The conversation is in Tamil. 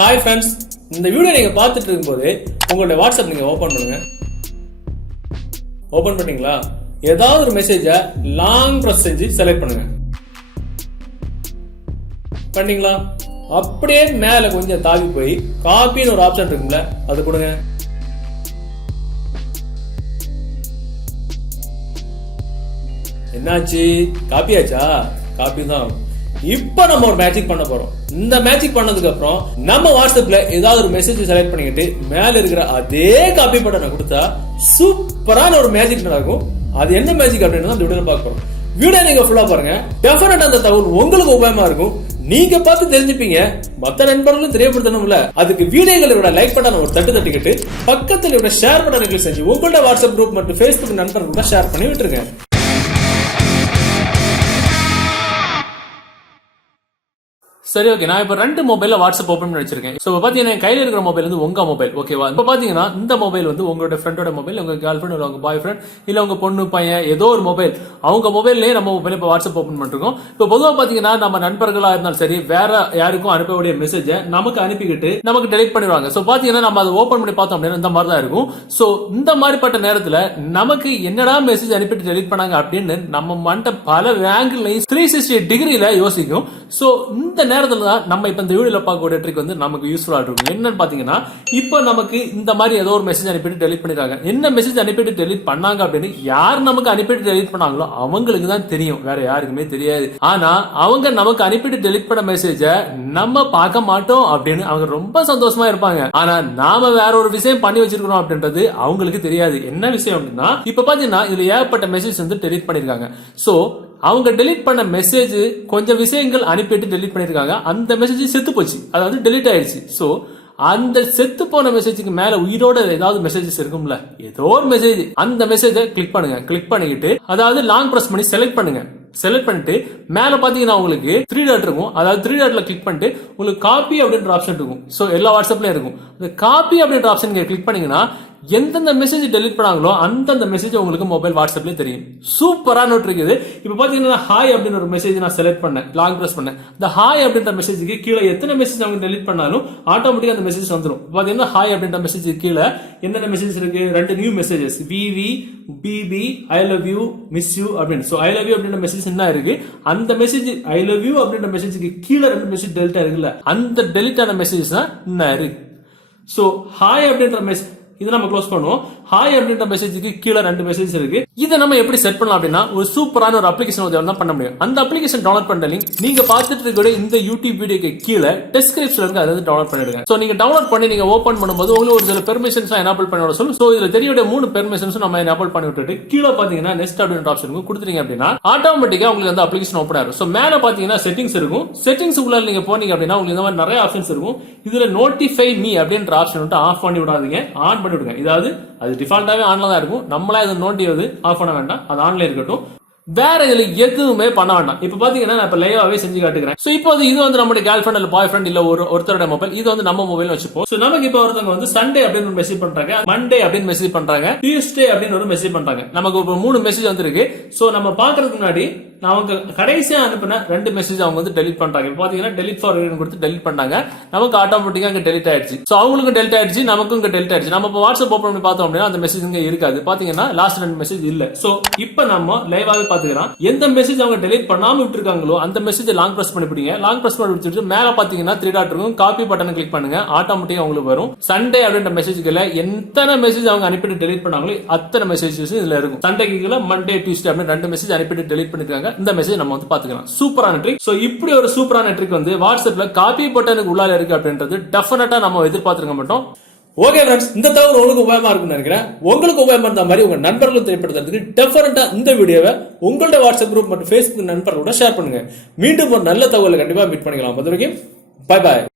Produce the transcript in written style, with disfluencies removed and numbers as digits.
ஹாய் ஃப்ரெண்ட்ஸ், இந்த வீடியோ நீங்கள் பார்த்துட்டு இருக்கும்போது உங்களுடைய வாட்ஸ்அப் நீங்கள் ஓப்பன் பண்ணுங்க. ஓப்பன் பண்ணீங்களா? ஏதாவது ஒரு மெசேஜை லாங் ப்ரெஸ் செஞ்சு செலக்ட் பண்ணுங்க. பண்ணீங்களா? அப்படியே மேலே கொஞ்சம் தாவி போய் காப்பின்னு ஒரு ஆப்ஷன் இருக்குங்களா, அது கொடுங்க. என்னாச்சு? காப்பியாச்சா? காப்பி தான். இப்ப நம்ம ஒரு மேஜிக் பண்ண போறோம். இந்த மேஜிக் பண்ணதுக்கு அப்புறம் நம்ம வாட்ஸ்அப்ல ஏதாவது ஒரு மெசேஜ் செலக்ட் பண்ணிக்கிட்டு மேல இருக்கிற அதே காப்பி பட்டனை கொடுத்தா சூப்பரான ஒரு மேஜிக் நடக்கும். அது என்ன மேஜிக் அப்படின்னு அந்த வீடியோல பார்க்க போறோம். வீடியோ நீங்க ஃபுல்லா பாருங்க. டெஃபினட்டா அந்த தகவல் உங்களுக்கு உபயோகமா இருக்கும். நீங்க பார்த்து தெரிஞ்சுப்பீங்க, மத்த நண்பர்களும் தெரியப்படுத்தணும்ல. அதுக்கு வீடியோகளோட லைக் பட்டனை ஒரு தட்டு தட்டிக்கிட்டு பக்கத்துல ஷேர் பட்டனை கிளிக் செஞ்சு உங்களோட வாட்ஸ்அப் குரூப் மற்றும் ஃபேஸ்புக் நண்பர்களோட ஷேர் பண்ணி விட்டுருங்க. சரி, ஓகே. நான் இப்ப 2 மொபைல்ல வாட்ஸ்அப் ஓபன் பண்ணி வச்சிருக்கேன். சோ பாத்தீங்கன்னா என் கையில இருக்கிற மொபைல் வந்து உங்க மொபைல், ஓகேவா? இப்ப பாத்தீங்கன்னா இந்த மொபைல் வந்து உங்களோட ஃப்ரெண்டோட மொபைல், உங்க கேர்ள் ஃப்ரெண்ட் இல்ல உங்க பாய் ஃப்ரெண்ட் இல்ல உங்க பொண்ணு பையன் ஏதோ ஒரு மொபைல், அவங்க மொபைல்லயே நம்ம மொபைல் இப்ப வாட்ஸ்அப் ஓபன் பண்ணிருக்கோம். இப்ப பொதுவா பாத்தீங்கன்னா நம்ம நண்பர்களா இருந்தாலும் சரி, வேற யாருக்கும் அனுப்பக்கூடிய மெசேஜை நமக்கு அனுப்பிக்கிட்டு நமக்கு டெலிட் பண்ணிடுவாங்க. சோ பாத்தீங்கன்னா நம்ம அதை ஓபன் பண்ணி பார்த்தோம் அப்படின்னா இந்த மாதிரி தான் இருக்கும். சோ இந்த மாதிரிப்பட்ட நேரத்துல நமக்கு என்னடா மெசேஜ் அனுப்பிட்டு டெலிட் பண்ணாங்க அப்படின்னு நம்ம மண்ட பல ஆங்கிள் 360 டிகிரில யோசிக்கும். சோ இந்த நேரத்துல தான் நம்ம இப்ப இந்த வீடியோல பார்க்கக்கூடிய ட்ரிக் வந்து நமக்கு யூஸ்ஃபுல்லா இருக்கும். என்னன்னு பாத்தீங்கன்னா, இப்போ நமக்கு இந்த மாதிரி ஏதோ ஒரு மெசேஜ் அனுப்பிட்டு டெலிட் பண்ணிருக்காங்க. என்ன மெசேஜ் அனுப்பிட்டு டெலிட் பண்ணாங்க அப்படின்னு யார் நமக்கு அனுப்பிட்டு டெலிட் பண்ணாங்களோ அவங்களுக்கு தான் தெரியும், வேற யாருக்குமே தெரியாது. ஆனா அவங்க நமக்கு அனுப்பிட்டு டெலிட் பண்ண மெசேஜ நம்ம பார்க்க மாட்டோம் அப்படின்னு அவங்க ரொம்ப சந்தோஷமா இருப்பாங்க. ஆனா நாம வேற ஒரு விஷயம் பண்ணி வச்சிருக்கிறோம் அப்படின்றது அவங்களுக்கு தெரியாது. என்ன விஷயம் அப்படின்னா, இப்ப பாத்தீங்கன்னா இதுல ஏகப்பட்ட மெசேஜ் வந்து டெலிட் பண்ணிருக்காங்க. சோ அவங்க டெலிட் பண்ண மெசேஜ் கொஞ்சம் விஷயங்கள் அனுப்பிட்டு டெலிட் பண்ணிருக்காங்க. அந்த மெசேஜ் செத்து போச்சு, அதாவது டெலிட் ஆயிடுச்சு. சோ அந்த செத்து போன மெசேஜுக்கு மேல உயிரோட ஏதாவது மெசேஜஸ் இருக்கும்ல, ஏதோ ஒரு மெசேஜ், அந்த மெசேஜை கிளிக் பண்ணுங்க. கிளிக் பண்ணிக்கிட்டு அதாவது லாங் பிரஸ் பண்ணி செலக்ட் பண்ணுங்க. செலக்ட் பண்ணிட்டு மேல பாத்தீங்கன்னா உங்களுக்கு 3 டாட் இருக்கும். அதாவது 3 டாட்ல கிளிக் பண்ணிட்டு உங்களுக்கு காப்பி அப்படின்ற ஆப்ஷன் இருக்கும். சோ எல்லா வாட்ஸ்அப்லயும் இருக்கும். இந்த காப்பி அப்படின்ற ஆப்ஷன் நீங்க கிளிக் பண்ணீங்கன்னா எந்தெந்த மெசேஜ் டெலிட் பண்ணாங்களோ அந்தந்த மெசேஜ் உங்களுக்கு மொபைல் வாட்ஸ்அப்ல தெரியும். சூப்பரான ஒரு ட்ரிக் இது. இப்ப பாத்தீங்கன்னா ஹாய் அப்படின்னு ஒரு மெசேஜ் நான் செலக்ட் பண்ணேன், லாங் பிரஸ் பண்ணேன். இந்த ஹாய் அப்படின்ற மெசேஜுக்கு கீழே எத்தனை மெசேஜ் அவங்க டெலிட் பண்ணாலும் ஆட்டோமேட்டிக்கா அந்த மெசேஜ் வந்துடும். பாத்தீங்கன்னா ஹாய் அப்படின்ற மெசேஜ் கீழே என்னென்ன மெசேஜ் இருக்கு? 2 நியூ மெசேஜஸ், விவி, பிபி, I love you, miss you அப்படின்னு. சோ ஐ லவ் யூ அப்படின்ற மெசேஜ் என்ன இருக்கு? அந்த மெசேஜ் ஐ லவ் யூ அப்படின்ற மெசேஜுக்கு கீழே 2 மெசேஜ் டெலிட் இருக்குல்ல, அந்த டெலிட் ஆன மெசேஜ் தான் என்ன இருக்கு. சோ ஹாய் அப்படின்ற மெசேஜ் இதை நம்ம க்ளோஸ் பண்ணுவோம். ஹாய் அப்படின்ற மெசேஜுக்கு கீழே 2 மெசேஜ் இருக்கு. இதை நம்ம எப்படி செட் பண்ணலாம் அப்படின்னா, ஒரு சூப்பரான ஒரு அப்ளிகேஷன் தான் பண்ண முடியும். அந்த அப்ளிகேஷன் டவுன்லோட் பண்ண லிங்க் நீங்க பார்த்துட்டு இருக்க இந்த யூடியூப் வீடியோக்கு கீழே டிஸ்கிரிப்ஷன்ல இருக்கு, அதை டவுன்லோட் பண்ணிடுங்க. சோ நீங்க டவுன்லோட் பண்ணி நீங்க ஓபன் பண்ணும்போது உங்களுக்கு ஒரு சில பெர்மிஷன்ஸ் எனேபிள் பண்ணி விட சொல்லும். சோ இதுல தெரிய 3 பெர்மிஷன்ஸ் நம்ம எனேபிள் பண்ணி விட்டுட்டு கீழே பாத்தீங்கன்னா நெக்ஸ்ட் அப்படின்ற ஆப்ஷன் கொடுத்துட்டீங்க அப்படின்னா ஆட்டோமேட்டிக்கா உங்களுக்கு அந்த அப்ளிகேஷன் ஓபன் ஆகும். சோ மேல பாத்தீங்கன்னா செட்டிங்ஸ் இருக்கும். செட்டிங்ஸ் உள்ள நீங்க போனீங்க அப்படின்னா உங்களுக்கு இந்த மாதிரி நிறைய ஆப்ஷன்ஸ் இருக்கும். இதுல நோட்டிஃபை மீ அப்படின்ற ஆப்ஷன் வந்து ஆஃப் பண்ணி விடாதீங்க, ஆன் பண்ணி விடுங்க. இதாவது அது டிஃபால்ட்டாவே ஆன்ல தான் இருக்கும். நம்மளா இதை நோட்டி ஆஃப் பண்ண வேண்டாம், அது ஆன்ல இருக்கட்டும். வேற இதுல எதுவுமே பண்ண வேண்டாம். இப்ப பாத்தீங்கன்னா நான் இப்ப லைவாவே செஞ்சு காட்டுகிறேன். சோ இப்போ இது வந்து நம்மளுடைய கேர்ள் ஃப்ரெண்ட் இல்ல பாய் ஃப்ரெண்ட் இல்ல ஒருத்தரோட மொபைல், இது வந்து நம்ம மொபைல் வச்சுப்போம். சோ நமக்கு இப்ப ஒருத்தவங்க வந்து சண்டே அப்படின்னு ஒரு மெசேஜ் பண்றாங்க, மண்டே அப்படின்னு மெசேஜ் பண்றாங்க, டியூஸ்டே அப்படின்னு ஒரு மெசேஜ் பண்றாங்க. நமக்கு இப்போ 3 மெசேஜ் வந்திருக்கு. சோ நம்ம பாக்குறதுக்கு முன்னாடி அவங்க கடைசியா அனுப்பின 2 மெசேஜ் அவங்க வந்து டெலிட் பண்றாங்க. இப்போ பாத்தீங்கன்னா டெலிட் ஃபார் கொடுத்து டெலிட் பண்ணாங்க. நமக்கு ஆட்டோமேட்டிக்கா அங்க டெலிட் ஆயிடுச்சு. சோ அவங்களுக்கும் டெலிட் ஆயிடுச்சு, நமக்கும் இங்க டெலிட் ஆயிடுச்சு. நம்ம இப்போ வாட்ஸ்அப் ஓபன் பண்ணி பார்த்தோம் அப்படின்னா அந்த மெசேஜ் இங்க இருக்காது. பாத்தீங்கன்னா லாஸ்ட் 2 மெசேஜ் இல்ல. சோ இப்போ நம்ம லைவாவே பாத்துக்கலாம். எந்த மெசேஜ் அவங்க டெலிட் பண்ணாம விட்டுருக்காங்களோ அந்த மெசேஜ் லாங் பிரஸ் பண்ணி பிடிங்க. லாங் பிரஸ் பண்ணி விட்டுட்டு மேல பாத்தீங்கன்னா 3 டாட் இருக்கும், காப்பி பட்டனை கிளிக் பண்ணுங்க, ஆட்டோமேட்டிக்கா உங்களுக்கு வரும். சண்டே அப்படின்ற மெசேஜ்ல எத்தனை மெசேஜ் அவங்க அனுப்பிட்டு டெலிட் பண்ணாங்களோ அத்தனை மெசேஜஸ் இதுல இருக்கும். சண்டேக்கு மண்டே, டியூஸ்டே அப்படின்னு 2 மெசேஜ் அனுப்பிட்டு டெலிட் பண்ணிருக்காங்க. இந்த மெசேஜ் நம்ம வந்து பாத்துக்கலாம். சூப்பரான ட்ரிக். சோ இப்படி ஒரு சூப்பரான ட்ரிக் வந்து வாட்ஸ்அப்ல காப்பி பட்டனுக்கு உள்ளால இருக்கு அப்படின்றது டெஃபினட்டா நம்ம எதிர்பார்த்திருக்க மாட்டோம். ஓகே ஃப்ரெண்ட்ஸ், இந்த தகவல் உங்களுக்கு உபயோகமா இருக்கும்னு நினைக்கிறேன். உங்களுக்கு உபயோகமா இருந்த மாதிரி உங்க நண்பர்களும் தெரியப்படுத்துறதுக்கு டெஃபினட்டா இந்த வீடியோவை உங்களோட வாட்ஸ்அப் குரூப் மற்றும் ஃபேஸ்புக் நண்பர்களோட ஷேர் பண்ணுங்க. மீண்டும் ஒரு நல்ல தகவலை கண்டிப்பா மீட் பண்ணிக்கலாம். அது வரைக்கும் பை பாய்.